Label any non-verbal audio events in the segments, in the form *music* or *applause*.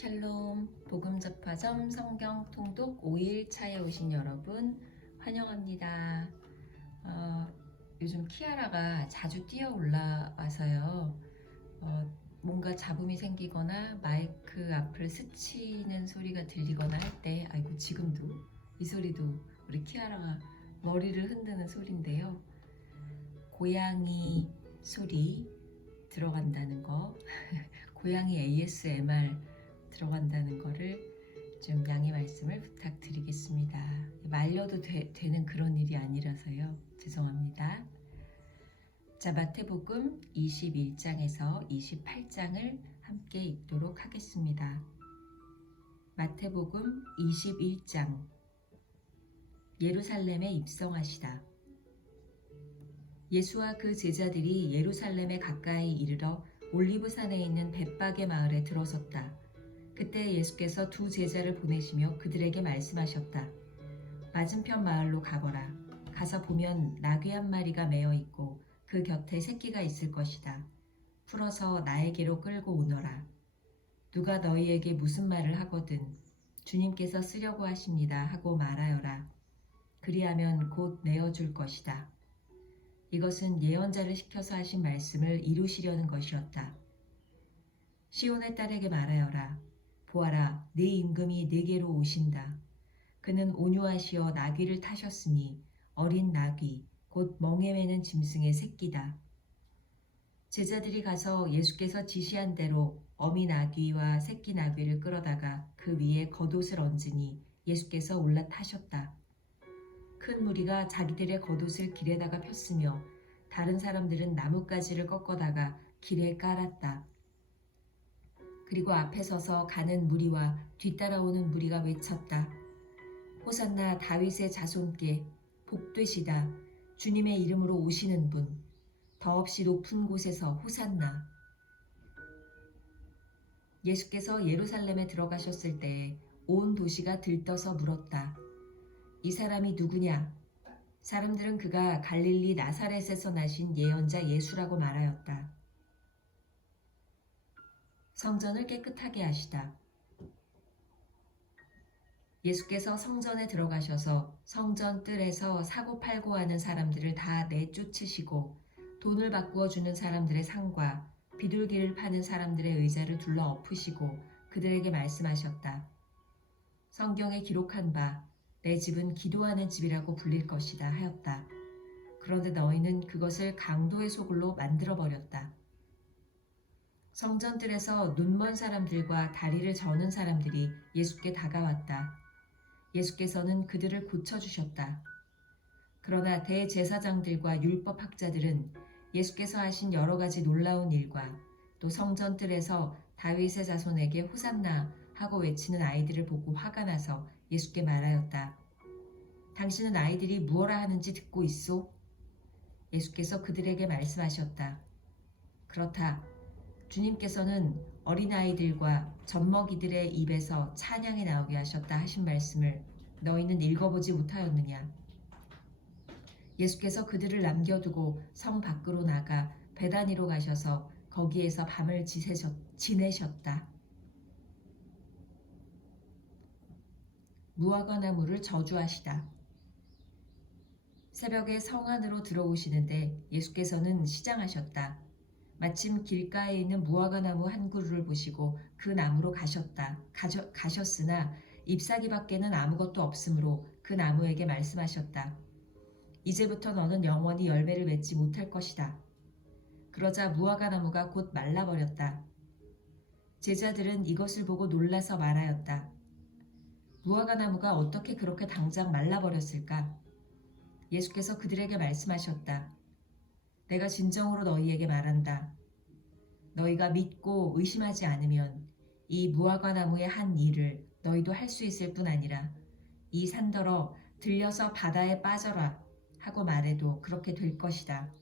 샬롬 복음접화점 성경 통독 5일차에 오신 여러분 환영합니다. 어, 요즘 키아라가 자주 뛰어 올라와서요. 어, 뭔가 잡음이 생기거나 마이크 앞을 스치는 소리가 들리거나 할 때 아이고 지금도 이 소리도 우리 키아라가 머리를 흔드는 소리인데요. 고양이 소리 들어간다는 거 *laughs* 고양이 ASMR 들어간다는 거를 좀 양해 말씀을 부탁드리겠습니다. 말려도 되, 는 그런 일이 아니라서요. 죄송합니다. 자, 마태복음 21장에서 28장을 함께 읽도록 하겠습니다. 마태복음 21장 예루살렘에 입성하시다. 예수와 그 제자들이 예루살렘에 가까이 이르러 올리브산에 있는 벳박의 마을에 들어섰다. 그때 예수께서 두 제자를 보내시며 그들에게 말씀하셨다. 맞은편 마을로 가거라. 가서 보면 나귀 한 마리가 매어 있고 그 곁에 새끼가 있을 것이다. 풀어서 나에게로 끌고 오너라. 누가 너희에게 무슨 말을 하거든 주님께서 쓰려고 하십니다 하고 말하여라. 그리하면 곧 내어줄 것이다. 이것은 예언자를 시켜서 하신 말씀을 이루시려는 것이었다. 시온의 딸에게 말하여라. 보아라, 네 임금이 네게로 오신다. 그는 온유하시어 나귀를 타셨으니 어린 나귀, 곧 멍에 매는 짐승의 새끼다. 제자들이 가서 예수께서 지시한 대로 어미 나귀와 새끼 나귀를 끌어다가 그 위에 겉옷을 얹으니 예수께서 올라타셨다. 큰 무리가 자기들의 겉옷을 길에다가 폈으며 다른 사람들은 나뭇가지를 꺾어다가 길에 깔았다. 그리고 앞에 서서 가는 무리와 뒤따라오는 무리가 외쳤다. 호산나 다윗의 자손께 복되시다. 주님의 이름으로 오시는 분. 더없이 높은 곳에서 호산나. 예수께서 예루살렘에 들어가셨을 때온 도시가 들떠서 물었다. 이 사람이 누구냐? 사람들은 그가 갈릴리 나사렛에서 나신 예언자 예수라고 말하였다. 성전을 깨끗하게 하시다. 예수께서 성전에 들어가셔서 성전 뜰에서 사고 팔고 하는 사람들을 다 내쫓으시고 돈을 바꾸어 주는 사람들의 상과 비둘기를 파는 사람들의 의자를 둘러 엎으시고 그들에게 말씀하셨다. 성경에 기록한 바 내 집은 기도하는 집이라고 불릴 것이다 하였다. 그런데 너희는 그것을 강도의 소굴로 만들어 버렸다. 성전들에서 눈먼 사람들과 다리를 저는 사람들이 예수께 다가왔다. 예수께서는 그들을 고쳐주셨다. 그러나 대제사장들과 율법학자들은 예수께서 하신 여러 가지 놀라운 일과 또 성전들에서 다윗의 자손에게 호산나 하고 외치는 아이들을 보고 화가 나서 예수께 말하였다. 당신은 아이들이 무엇라 하는지 듣고 있소? 예수께서 그들에게 말씀하셨다. 그렇다. 주님께서는 어린아이들과 젖먹이들의 입에서 찬양이 나오게 하셨다 하신 말씀을 너희는 읽어보지 못하였느냐? 예수께서 그들을 남겨두고 성 밖으로 나가 베다니로 가셔서 거기에서 밤을 지내셨, 지내셨다. 무화과 나무를 저주하시다. 새벽에 성 안으로 들어오시는데 예수께서는 시장하셨다. 마침 길가에 있는 무화과 나무 한 그루를 보시고 그 나무로 가셨다. 가셔, 가셨으나 잎사귀 밖에는 아무것도 없으므로 그 나무에게 말씀하셨다. 이제부터 너는 영원히 열매를 맺지 못할 것이다. 그러자 무화과 나무가 곧 말라버렸다. 제자들은 이것을 보고 놀라서 말하였다. 무화과 나무가 어떻게 그렇게 당장 말라버렸을까? 예수께서 그들에게 말씀하셨다. 내가 진정으로 너희에게 말한다. 너희가 믿고 의심하지 않으면 이 무화과 나무의 한 일을 너희도 할 수 있을 뿐 아니라 이 산더러 들려서 바다에 빠져라 하고 말해도 그렇게 될 것이다.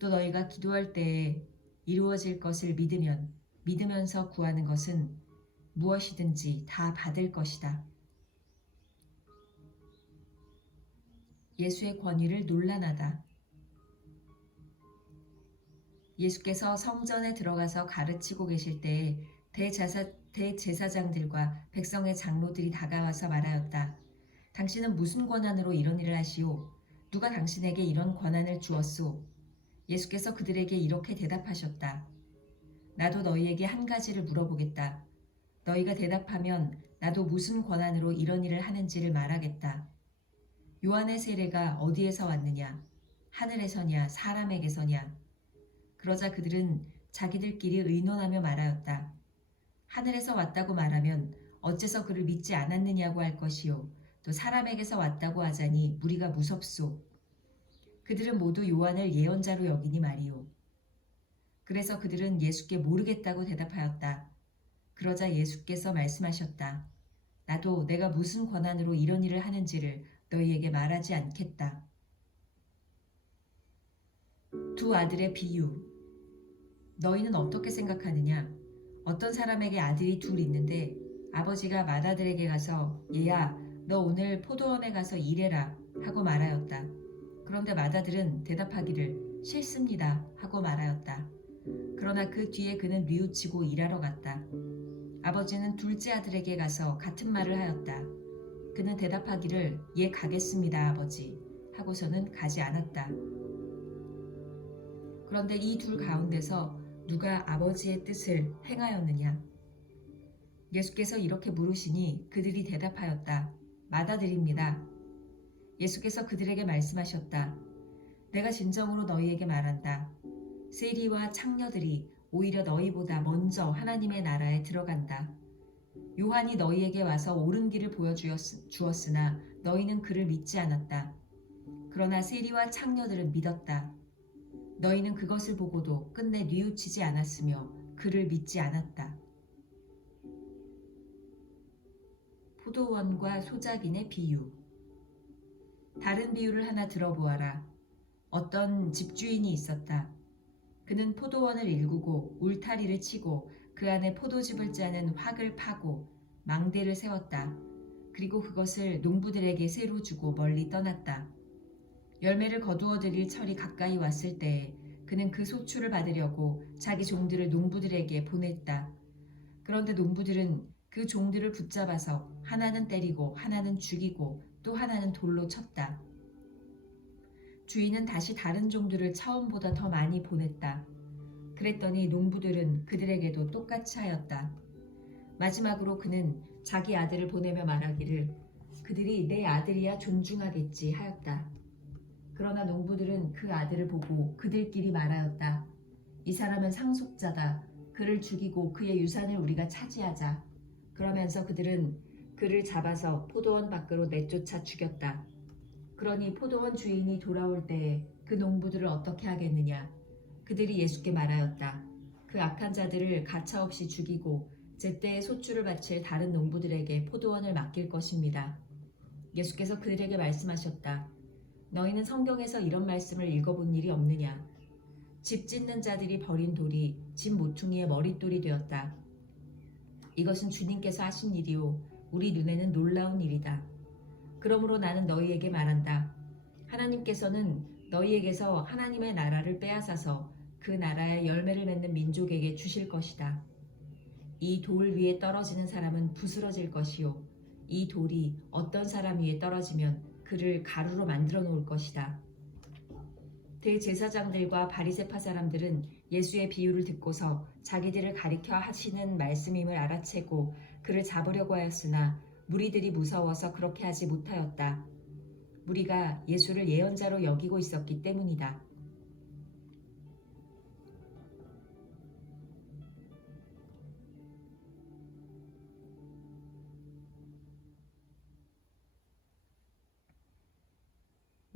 또 너희가 기도할 때에 이루어질 것을 믿으면 믿으면서 구하는 것은 무엇이든지 다 받을 것이다. 예수의 권위를 논란하다. 예수께서 성전에 들어가서 가르치고 계실 때 대제사, 대제사장들과 백성의 장로들이 다가와서 말하였다. 당신은 무슨 권한으로 이런 일을 하시오? 누가 당신에게 이런 권한을 주었소? 예수께서 그들에게 이렇게 대답하셨다. 나도 너희에게 한 가지를 물어보겠다. 너희가 대답하면 나도 무슨 권한으로 이런 일을 하는지를 말하겠다. 요한의 세례가 어디에서 왔느냐? 하늘에서냐? 사람에게서냐? 그러자 그들은 자기들끼리 의논하며 말하였다. 하늘에서 왔다고 말하면 어째서 그를 믿지 않았느냐고 할 것이요. 또 사람에게서 왔다고 하자니 무리가 무섭소. 그들은 모두 요한을 예언자로 여기니 말이요. 그래서 그들은 예수께 모르겠다고 대답하였다. 그러자 예수께서 말씀하셨다. 나도 내가 무슨 권한으로 이런 일을 하는지를 너희에게 말하지 않겠다. 두 아들의 비유. 너희는 어떻게 생각하느냐? 어떤 사람에게 아들이 둘 있는데 아버지가 맏아들에게 가서 얘야, 너 오늘 포도원에 가서 일해라 하고 말하였다. 그런데 맏아들은 대답하기를 싫습니다 하고 말하였다. 그러나 그 뒤에 그는 뉘우치고 일하러 갔다. 아버지는 둘째 아들에게 가서 같은 말을 하였다. 그는 대답하기를 예 가겠습니다 아버지 하고서는 가지 않았다. 그런데 이 둘 가운데서 누가 아버지의 뜻을 행하였느냐? 예수께서 이렇게 물으시니 그들이 대답하였다. 맏아들입니다. 예수께서 그들에게 말씀하셨다. 내가 진정으로 너희에게 말한다. 세리와 창녀들이 오히려 너희보다 먼저 하나님의 나라에 들어간다. 요한이 너희에게 와서 옳은 길을 보여주었으나 너희는 그를 믿지 않았다. 그러나 세리와 창녀들은 믿었다. 너희는 그것을 보고도 끝내 뉘우치지 않았으며 그를 믿지 않았다. 포도원과 소작인의 비유. 다른 비유를 하나 들어보아라. 어떤 집주인이 있었다. 그는 포도원을 일구고 울타리를 치고 그 안에 포도즙을 짜는 확을 파고 망대를 세웠다. 그리고 그것을 농부들에게 새로 주고 멀리 떠났다. 열매를 거두어 들일 철이 가까이 왔을 때에 그는 그 소출을 받으려고 자기 종들을 농부들에게 보냈다. 그런데 농부들은 그 종들을 붙잡아서 하나는 때리고 하나는 죽이고 또 하나는 돌로 쳤다. 주인은 다시 다른 종들을 처음보다 더 많이 보냈다. 그랬더니 농부들은 그들에게도 똑같이 하였다. 마지막으로 그는 자기 아들을 보내며 말하기를 그들이 내 아들이야 존중하겠지 하였다. 그러나 농부들은 그 아들을 보고 그들끼리 말하였다. 이 사람은 상속자다. 그를 죽이고 그의 유산을 우리가 차지하자. 그러면서 그들은 그를 잡아서 포도원 밖으로 내쫓아 죽였다. 그러니 포도원 주인이 돌아올 때에 그 농부들을 어떻게 하겠느냐? 그들이 예수께 말하였다. 그 악한 자들을 가차없이 죽이고 제때에 소출을 바칠 다른 농부들에게 포도원을 맡길 것입니다. 예수께서 그들에게 말씀하셨다. 너희는 성경에서 이런 말씀을 읽어본 일이 없느냐? 집 짓는 자들이 버린 돌이 집 모퉁이의 머릿돌이 되었다. 이것은 주님께서 하신 일이요. 우리 눈에는 놀라운 일이다. 그러므로 나는 너희에게 말한다. 하나님께서는 너희에게서 하나님의 나라를 빼앗아서 그 나라의 열매를 맺는 민족에게 주실 것이다. 이 돌 위에 떨어지는 사람은 부스러질 것이요. 이 돌이 어떤 사람 위에 떨어지면 그를 가루로 만들어 놓을 것이다. 대제사장들과 바리세파 사람들은 예수의 비유를 듣고서 자기들을 가리켜 하시는 말씀임을 알아채고 그를 잡으려고 하였으나 무리들이 무서워서 그렇게 하지 못하였다. 무리가 예수를 예언자로 여기고 있었기 때문이다.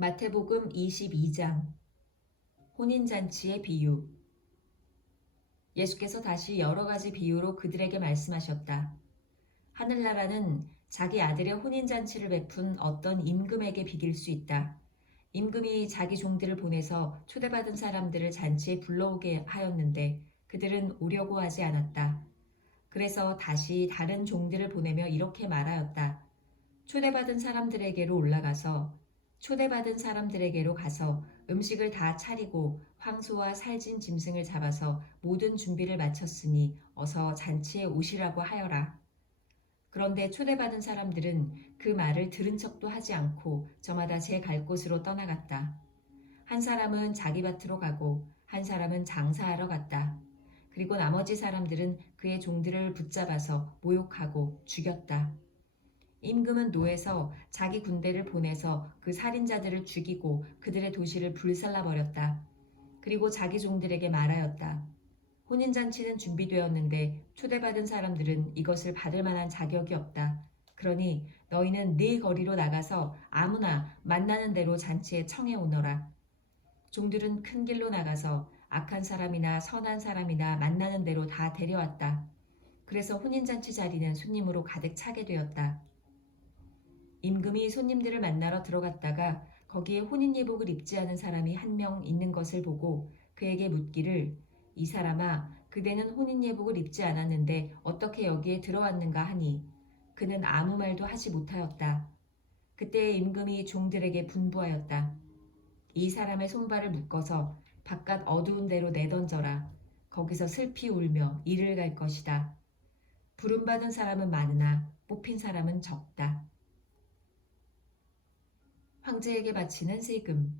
마태복음 22장 혼인잔치의 비유 예수께서 다시 여러 가지 비유로 그들에게 말씀하셨다. 하늘나라는 자기 아들의 혼인잔치를 베푼 어떤 임금에게 비길 수 있다. 임금이 자기 종들을 보내서 초대받은 사람들을 잔치에 불러오게 하였는데 그들은 오려고 하지 않았다. 그래서 다시 다른 종들을 보내며 이렇게 말하였다. 초대받은 사람들에게로 올라가서 초대받은 사람들에게로 가서 음식을 다 차리고 황소와 살진 짐승을 잡아서 모든 준비를 마쳤으니 어서 잔치에 오시라고 하여라. 그런데 초대받은 사람들은 그 말을 들은 척도 하지 않고 저마다 제 갈 곳으로 떠나갔다. 한 사람은 자기 밭으로 가고 한 사람은 장사하러 갔다. 그리고 나머지 사람들은 그의 종들을 붙잡아서 모욕하고 죽였다. 임금은 노에서 자기 군대를 보내서 그 살인자들을 죽이고 그들의 도시를 불살라 버렸다. 그리고 자기 종들에게 말하였다. 혼인잔치는 준비되었는데 초대받은 사람들은 이것을 받을 만한 자격이 없다. 그러니 너희는 네 거리로 나가서 아무나 만나는 대로 잔치에 청해 오너라. 종들은 큰 길로 나가서 악한 사람이나 선한 사람이나 만나는 대로 다 데려왔다. 그래서 혼인잔치 자리는 손님으로 가득 차게 되었다. 임금이 손님들을 만나러 들어갔다가 거기에 혼인 예복을 입지 않은 사람이 한 명 있는 것을 보고 그에게 묻기를 이 사람아 그대는 혼인 예복을 입지 않았는데 어떻게 여기에 들어왔는가 하니 그는 아무 말도 하지 못하였다. 그때 임금이 종들에게 분부하였다. 이 사람의 손발을 묶어서 바깥 어두운 데로 내던져라. 거기서 슬피 울며 이를 갈 것이다. 부름받은 사람은 많으나 뽑힌 사람은 적다. 황제에게 바치는 세금.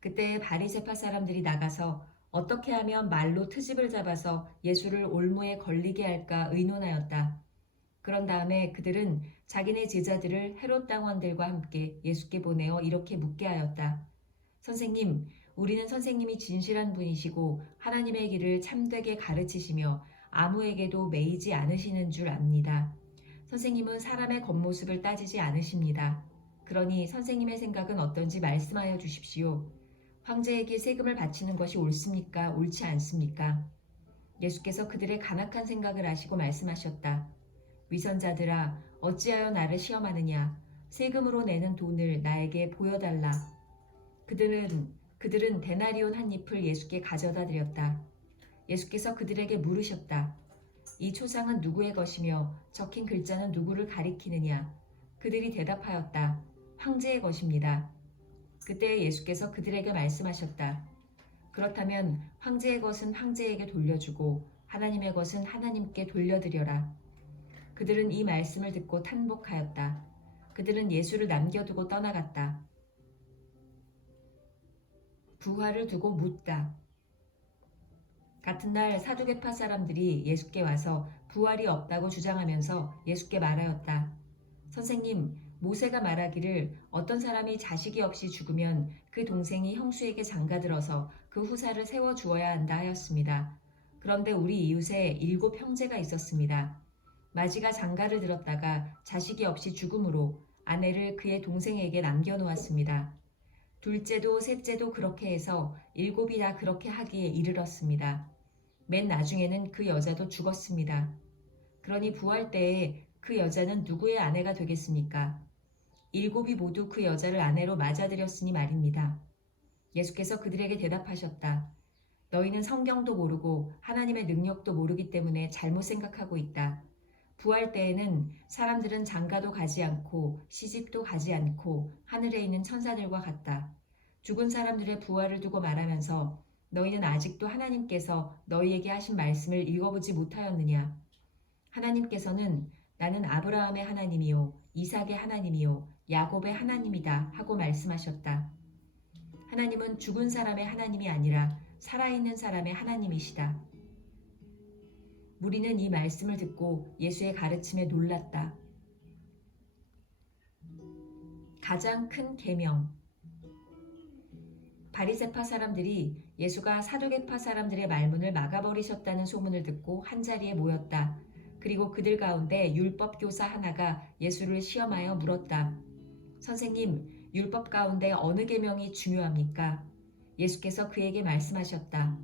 그때 바리세파 사람들이 나가서 어떻게 하면 말로 트집을 잡아서 예수를 올무에 걸리게 할까 의논하였다. 그런 다음에 그들은 자기네 제자들을 헤롯 당원들과 함께 예수께 보내어 이렇게 묻게 하였다. 선생님, 우리는 선생님이 진실한 분이시고 하나님의 길을 참되게 가르치시며 아무에게도 매이지 않으시는 줄 압니다. 선생님은 사람의 겉모습을 따지지 않으십니다. 그러니 선생님의 생각은 어떤지 말씀하여 주십시오. 황제에게 세금을 바치는 것이 옳습니까? 옳지 않습니까? 예수께서 그들의 간악한 생각을 아시고 말씀하셨다. 위선자들아, 어찌하여 나를 시험하느냐? 세금으로 내는 돈을 나에게 보여달라. 그들은 그들은 데나리온 한 잎을 예수께 가져다 드렸다. 예수께서 그들에게 물으셨다. 이 초상은 누구의 것이며 적힌 글자는 누구를 가리키느냐? 그들이 대답하였다. 황제의 것입니다. 그때 예수께서 그들에게 말씀하셨다. 그렇다면 황제의 것은 황제에게 돌려주고 하나님의 것은 하나님께 돌려드려라. 그들은 이 말씀을 듣고 탄복하였다. 그들은 예수를 남겨두고 떠나갔다. 부활을 두고 묻다. 같은 날 사두개파 사람들이 예수께 와서 부활이 없다고 주장하면서 예수께 말하였다. 선생님, 모세가 말하기를 어떤 사람이 자식이 없이 죽으면 그 동생이 형수에게 장가들어서 그 후사를 세워 주어야 한다 하였습니다. 그런데 우리 이웃에 일곱 형제가 있었습니다. 마지가 장가를 들었다가 자식이 없이 죽음으로 아내를 그의 동생에게 남겨놓았습니다. 둘째도 셋째도 그렇게 해서 일곱이 다 그렇게 하기에 이르렀습니다. 맨 나중에는 그 여자도 죽었습니다. 그러니 부활 때에 그 여자는 누구의 아내가 되겠습니까? 일곱이 모두 그 여자를 아내로 맞아들였으니 말입니다. 예수께서 그들에게 대답하셨다. 너희는 성경도 모르고 하나님의 능력도 모르기 때문에 잘못 생각하고 있다. 부활 때에는 사람들은 장가도 가지 않고 시집도 가지 않고 하늘에 있는 천사들과 같다. 죽은 사람들의 부활을 두고 말하면서 너희는 아직도 하나님께서 너희에게 하신 말씀을 읽어보지 못하였느냐? 하나님께서는 나는 아브라함의 하나님이요, 이삭의 하나님이요, 야곱의 하나님이다 하고 말씀하셨다. 하나님은 죽은 사람의 하나님이 아니라 살아있는 사람의 하나님이시다. 무리는 이 말씀을 듣고 예수의 가르침에 놀랐다. 가장 큰 계명 바리새파 사람들이 예수가 사두개파 사람들의 말문을 막아버리셨다는 소문을 듣고 한자리에 모였다. 그리고 그들 가운데 율법 교사 하나가 예수를 시험하여 물었다. 선생님, 율법 가운데 어느 계명이 중요합니까? 예수께서 그에게 말씀하셨다.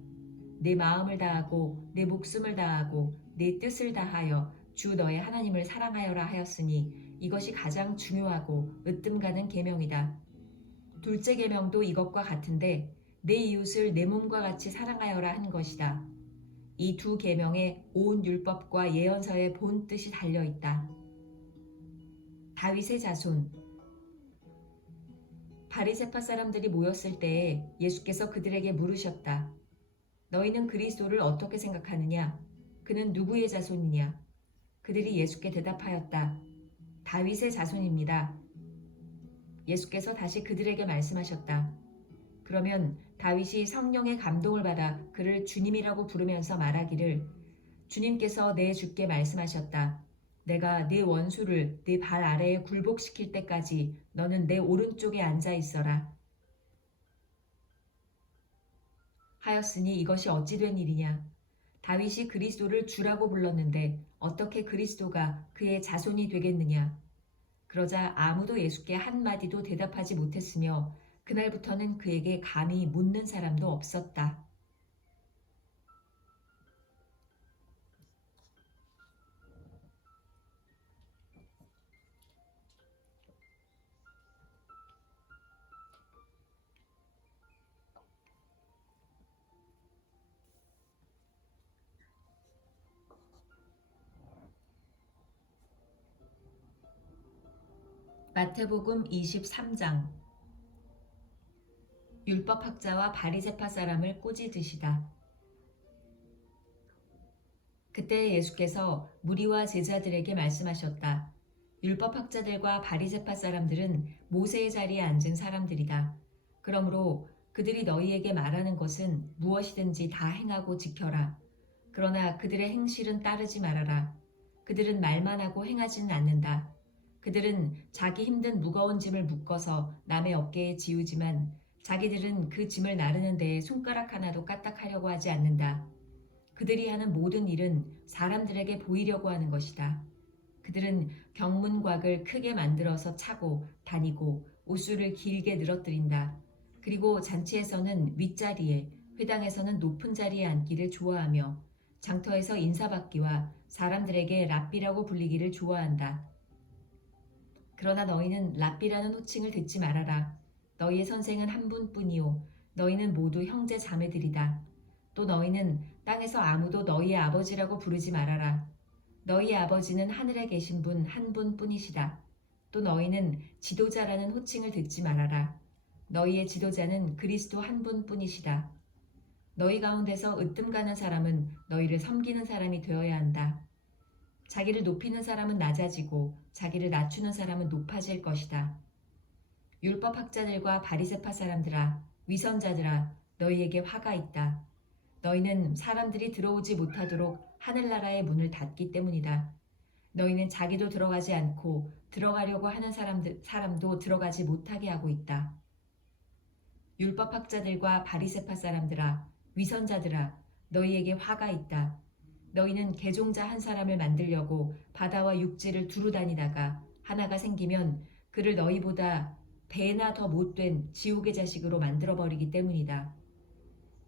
내 마음을 다하고 내 목숨을 다하고 내 뜻을 다하여 주 너의 하나님을 사랑하여라 하였으니 이것이 가장 중요하고 으뜸 가는 계명이다. 둘째 계명도 이것과 같은데 내 이웃을 내 몸과 같이 사랑하여라 한 것이다. 이 두 계명에 온 율법과 예언서의 본 뜻이 달려 있다. 다윗의 자손 바리새파 사람들이 모였을 때에 예수께서 그들에게 물으셨다. 너희는 그리스도를 어떻게 생각하느냐? 그는 누구의 자손이냐? 그들이 예수께 대답하였다. 다윗의 자손입니다. 예수께서 다시 그들에게 말씀하셨다. 그러면 다윗이 성령의 감동을 받아 그를 주님이라고 부르면서 말하기를 주님께서 내 주께 말씀하셨다. 내가 네 원수를 네 발 아래에 굴복시킬 때까지 너는 내 오른쪽에 앉아 있어라. 하였으니 이것이 어찌 된 일이냐? 다윗이 그리스도를 주라고 불렀는데 어떻게 그리스도가 그의 자손이 되겠느냐? 그러자 아무도 예수께 한마디도 대답하지 못했으며 그날부터는 그에게 감히 묻는 사람도 없었다. 마태복음 23장 율법학자와 바리새파 사람을 꼬지드시다. 그때 예수께서 무리와 제자들에게 말씀하셨다. 율법학자들과 바리새파 사람들은 모세의 자리에 앉은 사람들이다. 그러므로 그들이 너희에게 말하는 것은 무엇이든지 다 행하고 지켜라. 그러나 그들의 행실은 따르지 말아라. 그들은 말만 하고 행하지는 않는다. 그들은 자기 힘든 무거운 짐을 묶어서 남의 어깨에 지우지만 자기들은 그 짐을 나르는 데에 손가락 하나도 까딱하려고 하지 않는다. 그들이 하는 모든 일은 사람들에게 보이려고 하는 것이다. 그들은 경문곽을 크게 만들어서 차고 다니고 옷수를 길게 늘어뜨린다. 그리고 잔치에서는 윗자리에, 회당에서는 높은 자리에 앉기를 좋아하며 장터에서 인사받기와 사람들에게 랍비라고 불리기를 좋아한다. 그러나 너희는 랍비라는 호칭을 듣지 말아라. 너희의 선생은 한 분뿐이요. 너희는 모두 형제 자매들이다. 또 너희는 땅에서 아무도 너희의 아버지라고 부르지 말아라. 너희의 아버지는 하늘에 계신 분 한 분뿐이시다. 또 너희는 지도자라는 호칭을 듣지 말아라. 너희의 지도자는 그리스도 한 분뿐이시다. 너희 가운데서 으뜸 가는 사람은 너희를 섬기는 사람이 되어야 한다. 자기를 높이는 사람은 낮아지고 자기를 낮추는 사람은 높아질 것이다. 율법 학자들과 바리새파 사람들아 위선자들아 너희에게 화가 있다. 너희는 사람들이 들어오지 못하도록 하늘나라의 문을 닫기 때문이다. 너희는 자기도 들어가지 않고 들어가려고 하는 사람들, 사람도 들어가지 못하게 하고 있다. 율법 학자들과 바리새파 사람들아 위선자들아 너희에게 화가 있다. 너희는 개종자 한 사람을 만들려고 바다와 육지를 두루 다니다가 하나가 생기면 그를 너희보다 배나 더 못된 지옥의 자식으로 만들어버리기 때문이다.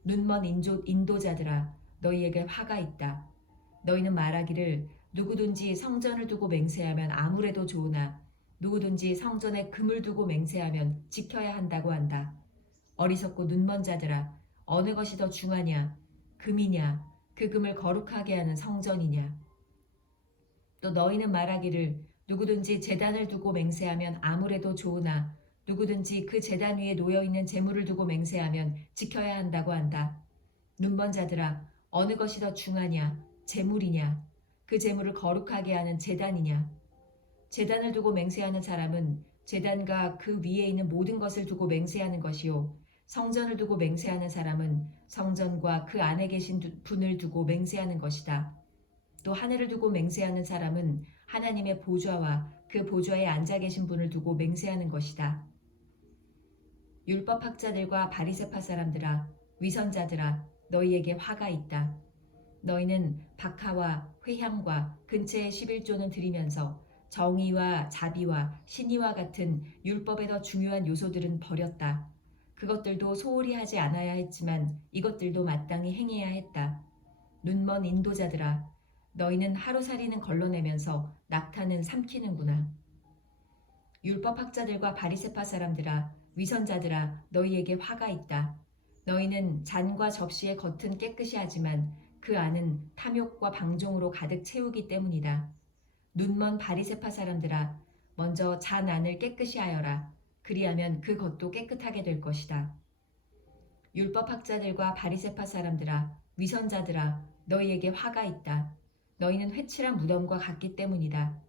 눈먼 인조, 인도자들아 너희에게 화가 있다. 너희는 말하기를 누구든지 성전을 두고 맹세하면 아무래도 좋으나 누구든지 성전에 금을 두고 맹세하면 지켜야 한다고 한다. 어리석고 눈먼 자들아 어느 것이 더 중하냐 금이냐 그 금을 거룩하게 하는 성전이냐? 또 너희는 말하기를 누구든지 재단을 두고 맹세하면 아무래도 좋으나 누구든지 그 재단 위에 놓여 있는 재물을 두고 맹세하면 지켜야 한다고 한다. 눈먼 자들아 어느 것이 더 중하냐? 재물이냐? 그 재물을 거룩하게 하는 재단이냐? 재단을 두고 맹세하는 사람은 재단과 그 위에 있는 모든 것을 두고 맹세하는 것이요 성전을 두고 맹세하는 사람은 성전과 그 안에 계신 분을 두고 맹세하는 것이다. 또 하늘을 두고 맹세하는 사람은 하나님의 보좌와 그 보좌에 앉아 계신 분을 두고 맹세하는 것이다. 율법 학자들과 바리새파 사람들아 위선자들아 너희에게 화가 있다. 너희는 박하와 회향과 근처의 11조는 드리면서 정의와 자비와 신의와 같은 율법의 더 중요한 요소들은 버렸다. 그것들도 소홀히 하지 않아야 했지만 이것들도 마땅히 행해야 했다. 눈먼 인도자들아, 너희는 하루살이는 걸러내면서 낙타는 삼키는구나. 율법학자들과 바리세파 사람들아, 위선자들아, 너희에게 화가 있다. 너희는 잔과 접시의 겉은 깨끗이 하지만 그 안은 탐욕과 방종으로 가득 채우기 때문이다. 눈먼 바리세파 사람들아, 먼저 잔 안을 깨끗이 하여라. 그리하면 그 것도 깨끗하게 될 것이다. 율법학자들과 바리새파 사람들아 위선자들아 너희에게 화가 있다. 너희는 회칠한 무덤과 같기 때문이다.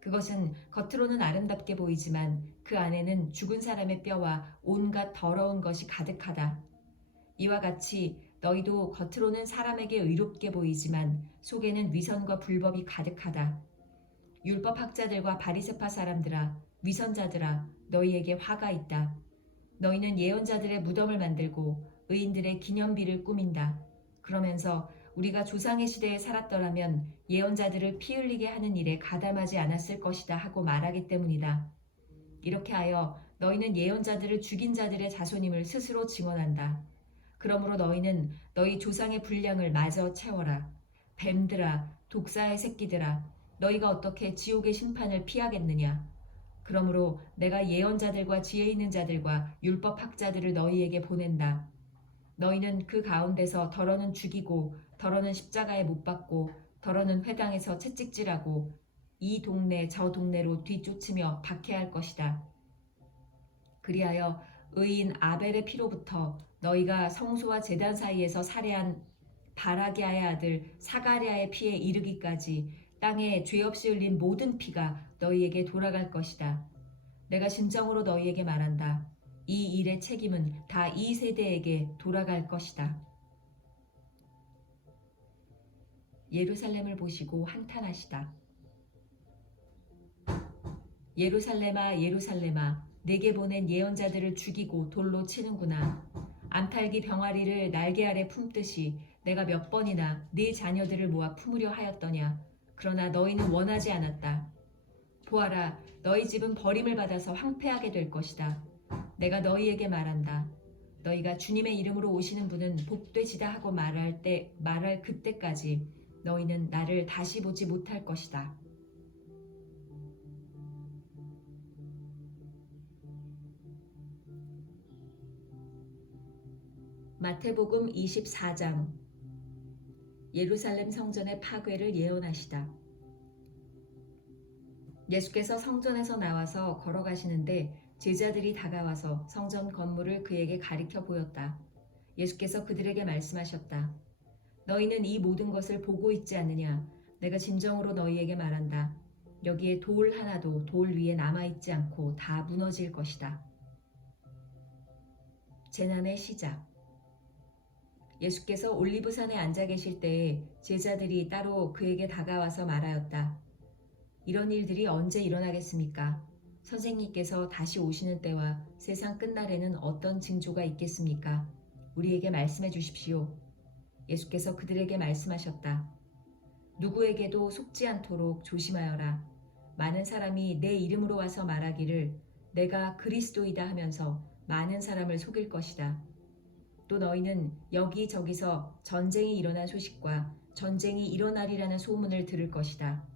그것은 겉으로는 아름답게 보이지만 그 안에는 죽은 사람의 뼈와 온갖 더러운 것이 가득하다. 이와 같이 너희도 겉으로는 사람에게 의롭게 보이지만 속에는 위선과 불법이 가득하다. 율법학자들과 바리새파 사람들아 위선자들아 너희에게 화가 있다. 너희는 예언자들의 무덤을 만들고 의인들의 기념비를 꾸민다. 그러면서 우리가 조상의 시대에 살았더라면 예언자들을 피 흘리게 하는 일에 가담하지 않았을 것이다 하고 말하기 때문이다. 이렇게 하여 너희는 예언자들을 죽인 자들의 자손임을 스스로 증언한다. 그러므로 너희는 너희 조상의 분량을 마저 채워라. 뱀들아, 독사의 새끼들아, 너희가 어떻게 지옥의 심판을 피하겠느냐? 그러므로 내가 예언자들과 지혜 있는 자들과 율법 학자들을 너희에게 보낸다. 너희는 그 가운데서 더러는 죽이고 더러는 십자가에 못 박고 더러는 회당에서 채찍질하고 이 동네 저 동네로 뒤쫓으며 박해할 것이다. 그리하여 의인 아벨의 피로부터 너희가 성소와 제단 사이에서 살해한 바라기아의 아들 사가리아의 피에 이르기까지 땅에 죄 없이 흘린 모든 피가 너희에게 돌아갈 것이다. 내가 진정으로 너희에게 말한다. 이 일의 책임은 다 이 세대에게 돌아갈 것이다. 예루살렘을 보시고 한탄하시다. 예루살렘아 예루살렘아 내게 보낸 예언자들을 죽이고 돌로 치는구나. 암탈기 병아리를 날개 아래 품듯이 내가 몇 번이나 네 자녀들을 모아 품으려 하였더냐. 그러나 너희는 원하지 않았다. 보아라, 너희 집은 버림을 받아서 황폐하게 될 것이다. 내가 너희에게 말한다. 너희가 주님의 이름으로 오시는 분은 복되시다 하고 말할 때 말할 그때까지 너희는 나를 다시 보지 못할 것이다. 마태복음 24장 예루살렘 성전의 파괴를 예언하시다. 예수께서 성전에서 나와서 걸어가시는데 제자들이 다가와서 성전 건물을 그에게 가리켜 보였다. 예수께서 그들에게 말씀하셨다. 너희는 이 모든 것을 보고 있지 않느냐? 내가 진정으로 너희에게 말한다. 여기에 돌 하나도 돌 위에 남아있지 않고 다 무너질 것이다. 재난의 시작. 예수께서 올리브산에 앉아 계실 때에 제자들이 따로 그에게 다가와서 말하였다. 이런 일들이 언제 일어나겠습니까? 선생님께서 다시 오시는 때와 세상 끝날에는 어떤 징조가 있겠습니까? 우리에게 말씀해 주십시오. 예수께서 그들에게 말씀하셨다. 누구에게도 속지 않도록 조심하여라. 많은 사람이 내 이름으로 와서 말하기를 내가 그리스도이다 하면서 많은 사람을 속일 것이다. 또 너희는 여기저기서 전쟁이 일어난 소식과 전쟁이 일어나리라는 소문을 들을 것이다.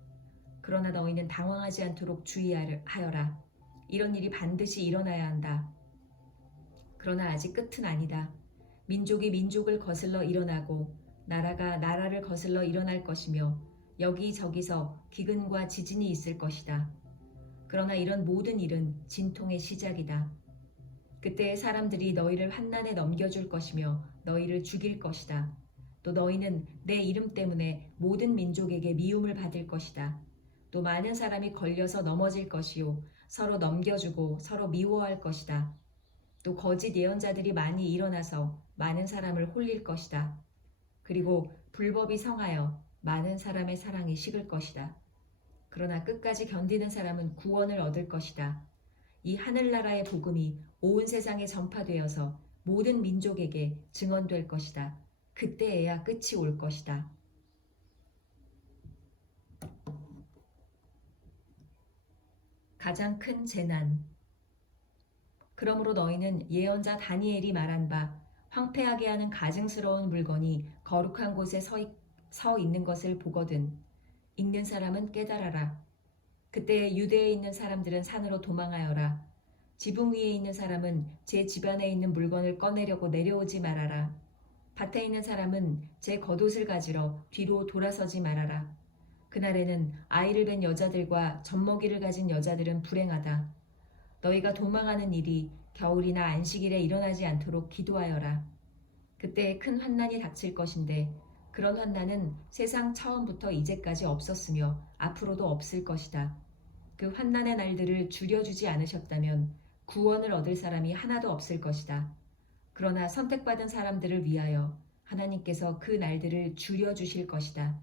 그러나 너희는 당황하지 않도록 주의하여라. 이런 일이 반드시 일어나야 한다. 그러나 아직 끝은 아니다. 민족이 민족을 거슬러 일어나고 나라가 나라를 거슬러 일어날 것이며 여기저기서 기근과 지진이 있을 것이다. 그러나 이런 모든 일은 진통의 시작이다. 그때 사람들이 너희를 환난에 넘겨줄 것이며 너희를 죽일 것이다. 또 너희는 내 이름 때문에 모든 민족에게 미움을 받을 것이다. 또 많은 사람이 걸려서 넘어질 것이요. 서로 넘겨주고 서로 미워할 것이다. 또 거짓 예언자들이 많이 일어나서 많은 사람을 홀릴 것이다. 그리고 불법이 성하여 많은 사람의 사랑이 식을 것이다. 그러나 끝까지 견디는 사람은 구원을 얻을 것이다. 이 하늘나라의 복음이 온 세상에 전파되어서 모든 민족에게 증언될 것이다. 그때에야 끝이 올 것이다. 가장 큰 재난. 그러므로 너희는 예언자 다니엘이 말한 바 황폐하게 하는 가증스러운 물건이 거룩한 곳에 서, 있, 서 있는 것을 보거든. 읽는 사람은 깨달아라. 그때 유대에 있는 사람들은 산으로 도망하여라. 지붕 위에 있는 사람은 제 집안에 있는 물건을 꺼내려고 내려오지 말아라. 밭에 있는 사람은 제 겉옷을 가지러 뒤로 돌아서지 말아라. 그날에는 아이를 뵌 여자들과 젖먹이를 가진 여자들은 불행하다. 너희가 도망하는 일이 겨울이나 안식일에 일어나지 않도록 기도하여라. 그때 큰 환난이 닥칠 것인데 그런 환난은 세상 처음부터 이제까지 없었으며 앞으로도 없을 것이다. 그 환난의 날들을 줄여주지 않으셨다면 구원을 얻을 사람이 하나도 없을 것이다. 그러나 선택받은 사람들을 위하여 하나님께서 그 날들을 줄여주실 것이다.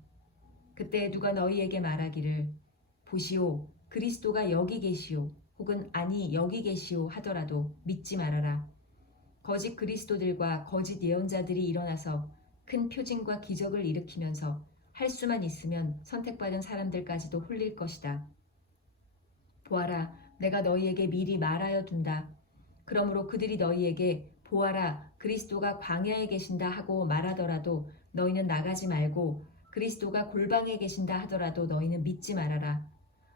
그때 누가 너희에게 말하기를 보시오 그리스도가 여기 계시오 혹은 아니 여기 계시오 하더라도 믿지 말아라. 거짓 그리스도들과 거짓 예언자들이 일어나서 큰 표징과 기적을 일으키면서 할 수만 있으면 선택받은 사람들까지도 홀릴 것이다. 보아라, 내가 너희에게 미리 말하여 둔다. 그러므로 그들이 너희에게 보아라, 그리스도가 광야에 계신다 하고 말하더라도 너희는 나가지 말고 그리스도가 골방에 계신다 하더라도 너희는 믿지 말아라.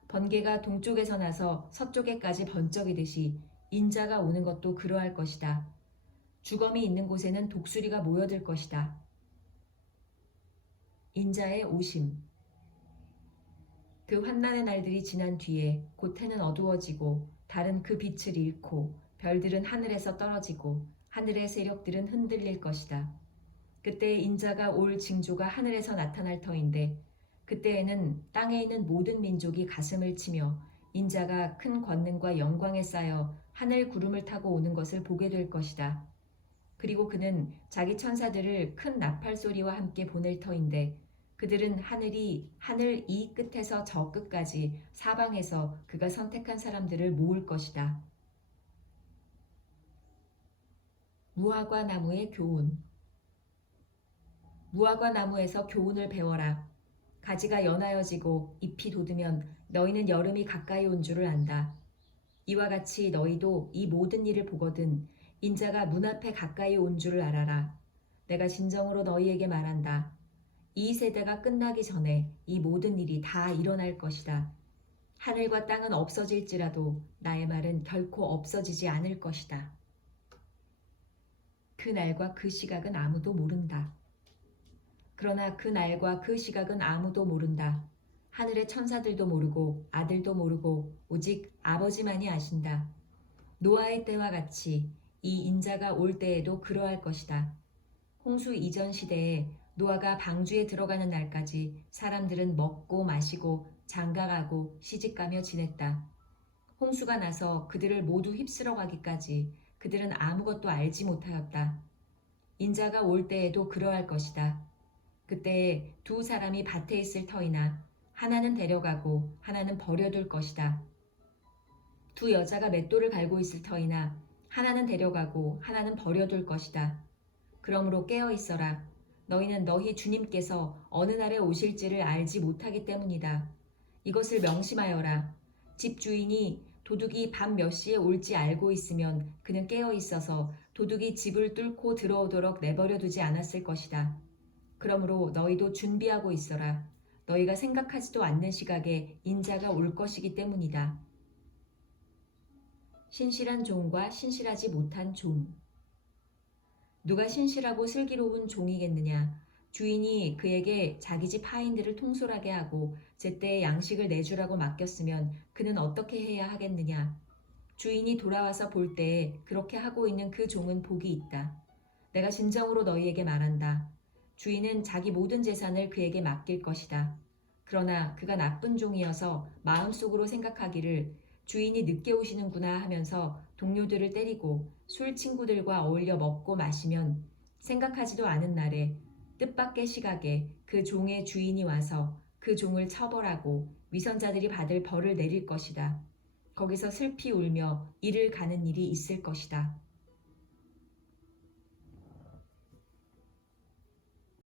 번개가 동쪽에서 나서 서쪽에까지 번쩍이듯이 인자가 오는 것도 그러할 것이다. 주검이 있는 곳에는 독수리가 모여들 것이다. 인자의 오심 그 환난의 날들이 지난 뒤에 곧 해는 어두워지고 달은 그 빛을 잃고 별들은 하늘에서 떨어지고 하늘의 세력들은 흔들릴 것이다. 그때 인자가 올 징조가 하늘에서 나타날 터인데 그때에는 땅에 있는 모든 민족이 가슴을 치며 인자가 큰 권능과 영광에 쌓여 하늘 구름을 타고 오는 것을 보게 될 것이다. 그리고 그는 자기 천사들을 큰 나팔 소리와 함께 보낼 터인데 그들은 하늘이 하늘 이 끝에서 저 끝까지 사방에서 그가 선택한 사람들을 모을 것이다. 무화과 나무의 교훈 무화과 나무에서 교훈을 배워라. 가지가 연하여지고 잎이 돋으면 너희는 여름이 가까이 온 줄을 안다. 이와 같이 너희도 이 모든 일을 보거든 인자가 문 앞에 가까이 온 줄을 알아라. 내가 진정으로 너희에게 말한다. 이 세대가 끝나기 전에 이 모든 일이 다 일어날 것이다. 하늘과 땅은 없어질지라도 나의 말은 결코 없어지지 않을 것이다. 그 날과 그 시각은 아무도 모른다. 그러나 그 날과 그 시각은 아무도 모른다. 하늘의 천사들도 모르고 아들도 모르고 오직 아버지만이 아신다. 노아의 때와 같이 이 인자가 올 때에도 그러할 것이다. 홍수 이전 시대에 노아가 방주에 들어가는 날까지 사람들은 먹고 마시고 장가가고 시집가며 지냈다. 홍수가 나서 그들을 모두 휩쓸어 가기까지 그들은 아무것도 알지 못하였다. 인자가 올 때에도 그러할 것이다. 그때 두 사람이 밭에 있을 터이나 하나는 데려가고 하나는 버려둘 것이다. 두 여자가 맷돌을 갈고 있을 터이나 하나는 데려가고 하나는 버려둘 것이다. 그러므로 깨어 있어라. 너희는 너희 주님께서 어느 날에 오실지를 알지 못하기 때문이다. 이것을 명심하여라. 집 주인이 도둑이 밤 몇 시에 올지 알고 있으면 그는 깨어 있어서 도둑이 집을 뚫고 들어오도록 내버려 두지 않았을 것이다. 그러므로 너희도 준비하고 있어라. 너희가 생각하지도 않는 시각에 인자가 올 것이기 때문이다. 신실한 종과 신실하지 못한 종. 누가 신실하고 슬기로운 종이겠느냐? 주인이 그에게 자기 집 하인들을 통솔하게 하고 제때 양식을 내주라고 맡겼으면 그는 어떻게 해야 하겠느냐? 주인이 돌아와서 볼 때에 그렇게 하고 있는 그 종은 복이 있다. 내가 진정으로 너희에게 말한다. 주인은 자기 모든 재산을 그에게 맡길 것이다. 그러나 그가 나쁜 종이어서 마음속으로 생각하기를 주인이 늦게 오시는구나 하면서 동료들을 때리고 술 친구들과 어울려 먹고 마시면 생각하지도 않은 날에 뜻밖의 시각에 그 종의 주인이 와서 그 종을 처벌하고 위선자들이 받을 벌을 내릴 것이다. 거기서 슬피 울며 이를 가는 일이 있을 것이다.